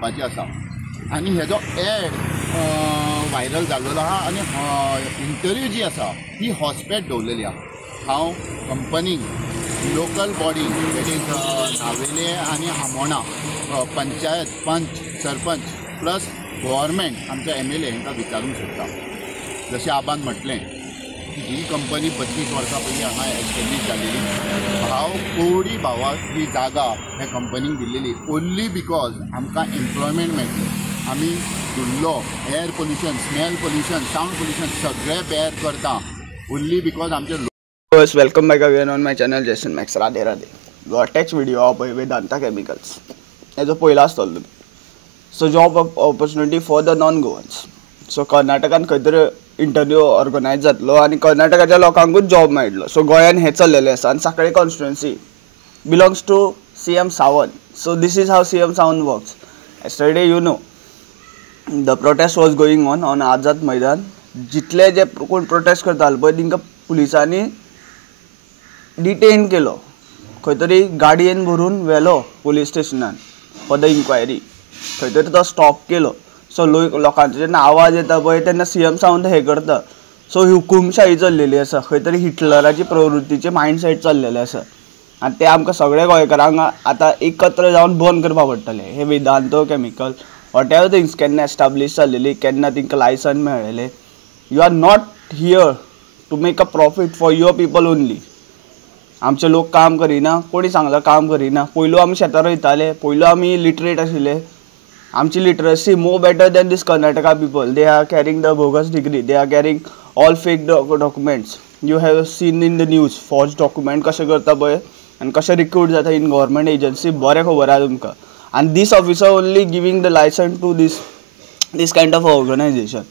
सुटपाची आसा आनी हेजो एड व्हायरल जाल्लो आहा आनी इंटरव्यू जी आसा ती हॉस्पेट दवरलेली आहा. हांव कंपनीक लोकल बॉडी दॅट इज नावेले आनी आमोणा पंचायत पंच सरपंच प्लस गव्हर्मेंट आमच्या MLA हांकां विचारूंक सोदता. जशें आबान म्हटलें ही कंपनी 32 वर्सां पयलीं हांगा एस्टॅब्लीश जाल्लेली. हांव कोवडी भावाक ही जागा ह्या कंपनीक दिल्लेली ओन्ली बिकॉज आमकां एम्प्लॉयमेंट मेळटली. आमी धुल्लो, air pollution, smell pollution, sound pollution सगळें बेर करता ओन्ली बिकॉज आमचे. Welcome back again on my channel Jason Max. Radhe Radhe. वॉटेक्स व्हिडिओ हा पळय वेदांता केमिकल्स हेजो पयलो आसतलो तुमी. So job opportunity for the non Goans. So कर्नाटकान खंय तरी इंटरव्यू ऑर्गनायज जातलो आनी कर्नाटकाच्या लोकांकूच जॉब मेळटलो. सो गोंयान हें चल्लेलें आसा आनी सांकळे constituency belongs to CM Sawant. So this is how CM Sawant works. Yesterday you know the protest was going on Azad Maidan. जितले जे कोण प्रोटेस्ट करताले पळय तांकां पुलिसांनी डिटेन केलो. खंय तरी गाडयेन भरून व्हेलो पुलीस स्टेशनान फॉर द इन्क्वायरी. खंय तरी तो स्टॉप केलो. सो लोकांचो जेन्ना आवाज येता पळय तेन्ना CM सावंत हें करता. सो हुकुमशाही चल्लेली आसा. खंय तरी हिटलराची प्रवृत्तीचे मायंडसेट चल्लेले आसा आनी ते आमकां सगळे गोंयकारांक आतां एकत्र जावन बंद करपा पडटलें. हे वेदांतो केमिकल वॉट एवर थिंग्स केन्ना एस्टाब्लीश जाल्लेली, केन्ना तांकां लायसन मेळ्ळेलें. You are not here to make a profit for your people only. आमचे लोक काम करिना, कोणी सांगला काम करिना. पयलू आमी शेतां रोयताले, पयलू आमी लिटरेट आशिल्ले. आमची literacy more better than these Karnataka people. They are carrying the bogus degree, they are carrying all fake documents. You have seen in the news forge document कशें करता पळय आनी कशें रिक्रूट जाता इन गव्हर्मेंट एजन्सी बरें खबर आहा तुमकां. आनी this officer only giving the licence to this kind of organisation.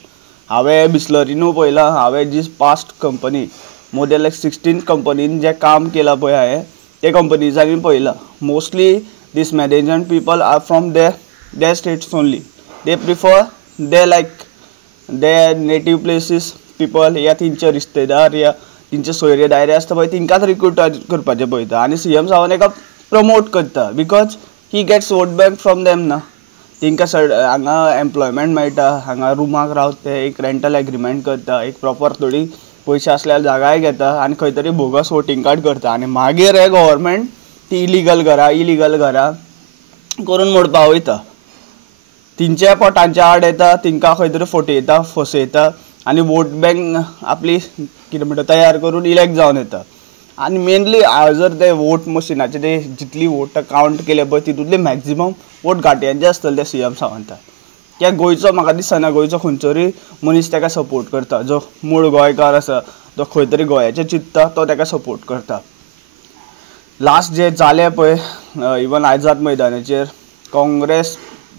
हांवें बिस्लरीनू पळयलां, हांवें जी past company more than like 16 कंपनीन जें काम केलां पळय हांवें ते कंपनीजांनी पळयलां. Mostly these management people are from their states only. They prefer their native places people या तेंचे रिश्तेदार या तेंचे सोयरे दायरे आसता पळय तिंकाच रिक्रूट करपाचें पळयता. आनी CM सावंत एका प्रमोट करता because he gets vote bank from them ना. तेंकां हांगा एम्प्लॉयमेंट मेळटा, हांगा रुमाक रावता, एक रेंटल एग्रीमेंट करता, एक प्रॉपर थोडी पयशे आसल्यार जागाय घेता आनी खंय तरी बोगस वोटींग कार्ड करता. आनी मागीर हे गव्हर्मेंट ती इलिगल घरां करून मोडपा वयता. तिंच्या पोटांच्या आड येता, तिंकां खंय तरी फटयता, फसयता आनी वोट बँक आपली कितें म्हणटा तयार करून इलेक्ट जावन येता. आनी मेनली जर ते वोट मशिनाचे ते जितली वोट कावंट केले पळय तितूंतले मॅक्झिमम वोट घाट्यांचे आसतले ते CM सावंता. कित्याक गोंयचो म्हाका दिसना गोंयचो खंयचोरी मनीस ताका सपोर्ट करता. जो मूळ गोंयकार आसा, जो खंय तरी गोंयाचें चिंतता तो ताका सपोर्ट करता. लास्ट जे जालें पळय इवन आझाद मैदानाचेर काँग्रेस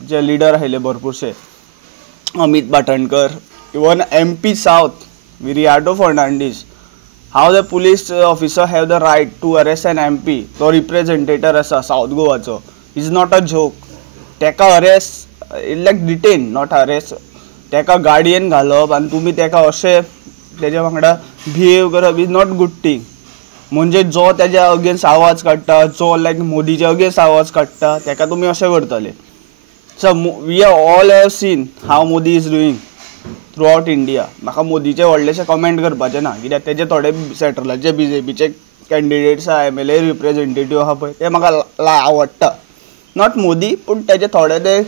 जे लिडर आशिल्ले भरपूरशे, Amit Bhatankar, even MP south Viriato Fernandes, how the police officer have the right to arrest an MP. तो रिप्रेझेंटेटर आसा सावथ गोवाचो. Is not a joke. ताका arrest like detain not arrest. ताका गाडयेन घालप आनी तुमी ताका अशें तेज्या वांगडा बिहेव करप इज नॉट गूड थिंग. म्हणजे जो तेज्या अगेन्स्ट आवाज काडटा, जो लायक मोदीच्या अगेन्स्ट आवाज काडटा ताका तुमी अशें करतले. So we are all have seen how Modi is doing throughout India. म्हाका मोदीचे व्हडलेशें कमेंट करपाचें ना कित्याक तेजे थोडे सेंट्रलाचे BJPचे कॅन्डिडेट्स आहा, MLA रिप्रेझेंटेटीव आहा पळय ते म्हाका आवडटा. नॉट मोदी पूण तेजे थोडे ते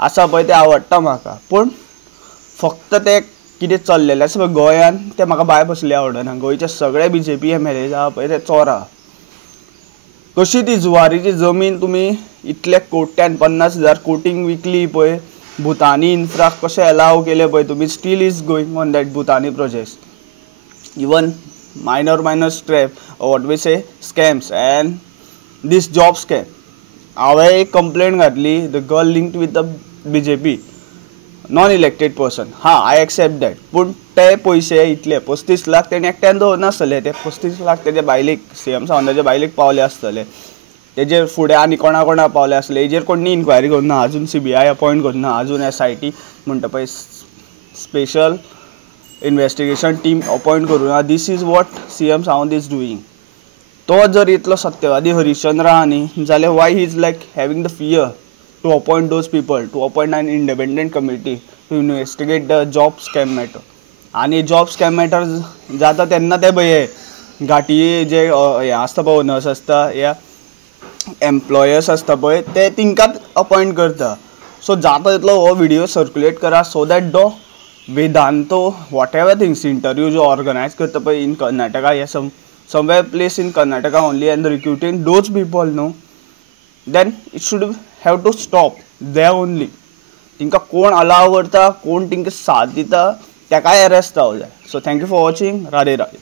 आसा पळय ते आवडटा म्हाका. पूण फक्त ते कितें चल्लेलें आसा पळय गोंयान तें म्हाका बाय बसली आवडना. गोंयचे सगळे BJP MLAs आहा पळय ते चोर. कशी ती जुवारीची जमीन तुमी इतले कोट्यान 50,000 कोटींक विकली पळय. भुतानी इन्फ्रा कशें अलाव केले पळय तुमी. Still is going on that Bhutani projects. Even minor scrap what we say scams and these job scam. हांवें एक कंप्लेंट घातली the girl linked with the BJP non elected person. हां आय एक्सेप्ट दॅट. पूण ते पयशे इतले 35 लाख तेणें एकट्यान दवरनासतले. ते 35 लाख तेजे बायलेक CM सावंताच्या बायलेक पावले आसतले. तेजे फुडें आनी कोणा पावले आसले. हेजेर कोणी इन्क्वायरी करना. अजून CBI अपॉयंट करना. अजून SIT म्हणटा पळय स्पेशल इन्व्हेस्टिगेशन टीम अपॉयंट करूना. This is what CM Sawant is doing. तो जर इतलो सत्यवादी हरिश्चंद्र आहा न्ही जाल्यार why he is like having the fear to appoint those people, to appoint an independent committee to investigate the job scam matter. आणि job scam matter जाता तेन्ना ते भये घाटी जे हे आसता पळय ओनर्स आसता या एम्प्लॉयर्स आसता पळय ते तिंकाच अपॉइंट करता. सो जाता तितलो हो व्हिडिओ सर्क्युलेट करा सो दॅट दो वेदांतो वॉट एवर थिंग्स इंटरव्यू जो ऑर्गनायज करता पळय इन कर्नाटका या somewhere place in Karnataka only and recruiting those people, no, then it should have to stop there only. तिंका कोण अलाव करता कोण तिंका साथ दिता तेकाय अरेस्ट जावं जाय. So thank you for watching. Radhe Radhe.